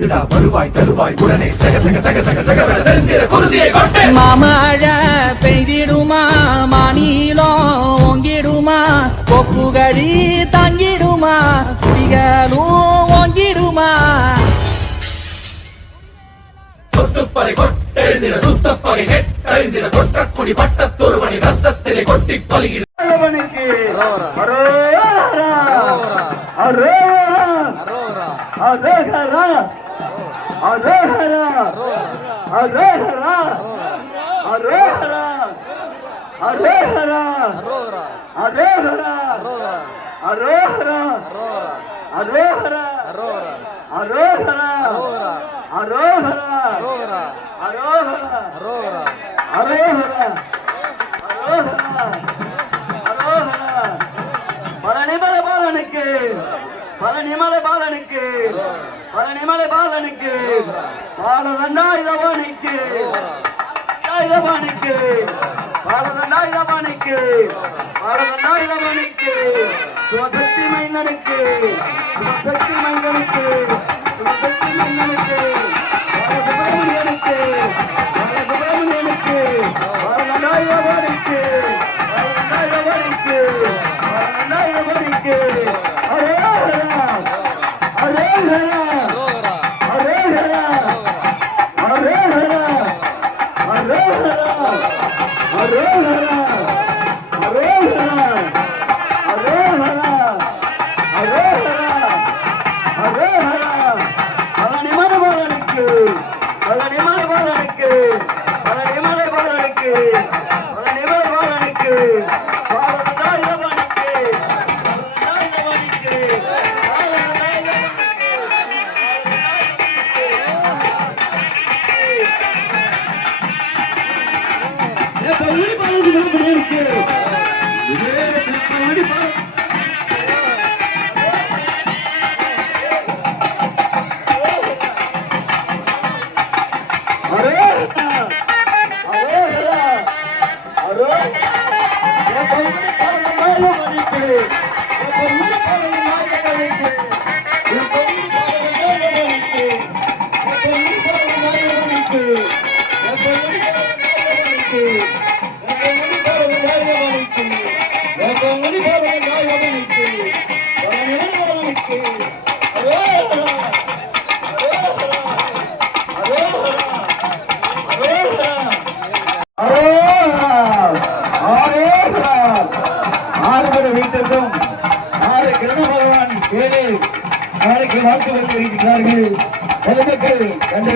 வருவாய் தருவாய். உடனே சக சக சக சக சக செந்திர குருதியை கொண்டு மாமழ பெய்திடுமா? மாநிலம் ஓங்கிடுமா? கொக்குகளி தங்கிடுமா? குடிகளும் ஓங்கிடுமா? கொத்துப்பறை கொட்டெழுந்திட சுத்தப்பறை கெட்டெழுந்திட கொற்றக்குடி பட்டத்தொருவனி ரத்தத்திலே கொட்டி பலியிட. தேவனுக்கு அரோகரா அரோகரா அரோகரா அரோகரா அரோகரா அரோகரா அரோகரா அரோகரா அரோகரா அரோகரா அரோகரா அரோகரா அரோகரா அரோகரா அரோகரா அரோகரா பழனிமலை பாலனுக்கு பழனிமலை பாலனுக்கு பழனிமலை பாலனுக்கு பாலதண்டா இளவாணிக்கு இளவாணிக்கு பாலதண்டா இளவாணிக்கு பாலதண்டா இளவாணிக்கு சுமசக்தி மைந்தனுக்கு சுமசக்தி மைந்தனுக்கு சுமசக்தி மைந்தனுக்கு பாலசுப்ரமணியனுக்கு हर हर பதினஞ்சு மணி முடிவு இருக்கிறது வீட்டிற்கும் ஆறு கிரண பகவான் ஏழு நாளைக்கு வாழ்த்துக்கள் தெரிவிக்கிறார்கள் பொதுமக்கள் ரெண்டு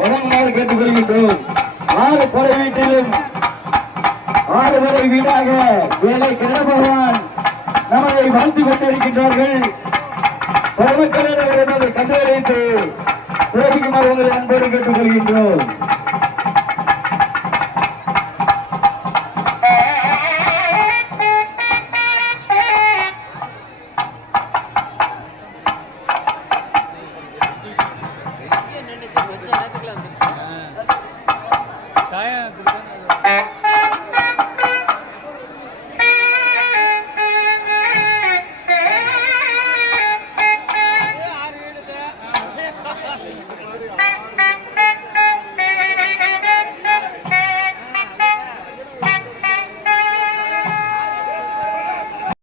வழங்குமாறு கேட்டுக்கொள்கின்றோம் ஆறு கொலை வீட்டிலும் ஆறு வரை வீடாக வேலை கிரண பகவான் நம்மை வாழ்த்து கொண்டிருக்கின்றார்கள். பரமச்சந்திரன் அவர்கள் அதை கண்டறிந்து உதவிக்குமாறு உங்களை அன்போடு கேட்டுக் கொள்கின்றோம் Yeah.